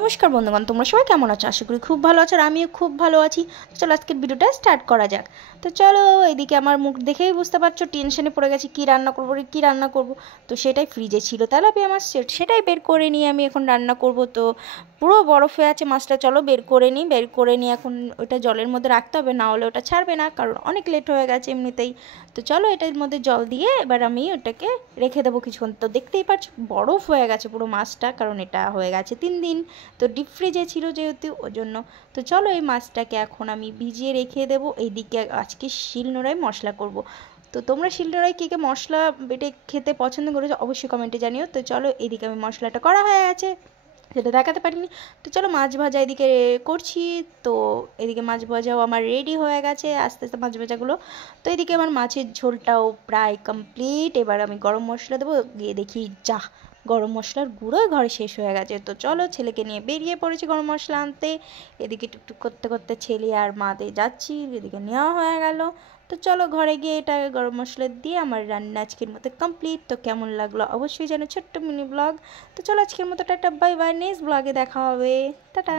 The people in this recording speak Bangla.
নমস্কার বন্ধুগণ, তোমরা সবাই কেমন আছো? আশা করি খুব ভালো আছো আর আমিও খুব ভালো আছি। তো চলো আজকের ভিডিওটা স্টার্ট করা যাক। তো চলো, এদিকে আমার মুখ দেখেই বুঝতে পারছো টেনশনে পড়ে গেছি, কী রান্না করবো কী রান্না করব। তো সেটাই ফ্রিজে ছিল তেলাপিয়া মাছ, সেটাই বের করে নিয়ে আমি এখন রান্না করব। তো পুরো বরফ হয়ে আছে মাছটা, চলো বের করে নিই। বের করে নিয়ে এখন ওটা জলের মধ্যে রাখতে হবে, না হলে ওটা ছাড়বে না, কারণ অনেক লেট হয়ে গেছে এমনিতেই। তো চলো এটার মধ্যে জল দিয়ে এবার আমি ওটাকে রেখে দেবো কিছুক্ষণ। তো দেখতেই পাচ্ছ বরফ হয়ে গেছে পুরো মাছটা, কারণ এটা হয়ে গেছে 3 দিন। তো ডিপ ফ্রিজে ছিল যেহেতু ওই জন্য। তো চলো এই মাছটাকে এখন আমি ভিজিয়ে রেখে দেবো। এইদিকে আজকে শিলনোড়ায় মশলা করব। তো তোমরা শিলনোড়ায় কে কে মশলা বেটে খেতে পছন্দ করেছো অবশ্যই কমেন্টে জানিও। তো চলো এদিকে আমি মশলাটা করা হয়ে গেছে, সেটা দেখাতে পারিনি। তো চলো মাছ ভাজা এদিকে করছি। তো এদিকে মাছ ভাজাও আমার রেডি হয়ে গেছে, আস্তে আস্তে মাছ ভাজাগুলো। তো এদিকে আমার মাছের ঝোলটাও প্রায় কমপ্লিট। এবার আমি গরম মশলা দেবো, গিয়ে দেখি যা গরম মশলার গুঁড়োই ঘরে শেষ হয়ে গেছে। তো চলো ছেলেকে নিয়ে বেরিয়ে পড়েছি গরম মশলা আনতে। এদিকে টুকটুক করতে করতে ছেলে আর মাতে যাচ্ছি, এদিকে নেওয়া হয়ে গেল। তো চলো ঘরে গিয়ে এটা গরম মশলা দিয়ে আমার রান্না আজকের মতো কমপ্লিট। তো কেমন লাগলো অবশ্যই জানো, ছোট্ট মিনি ব্লগ। তো চলো আজকের মতো টাটা, বাই বাই, নেক্সট ব্লগে দেখা হবে, টাটা।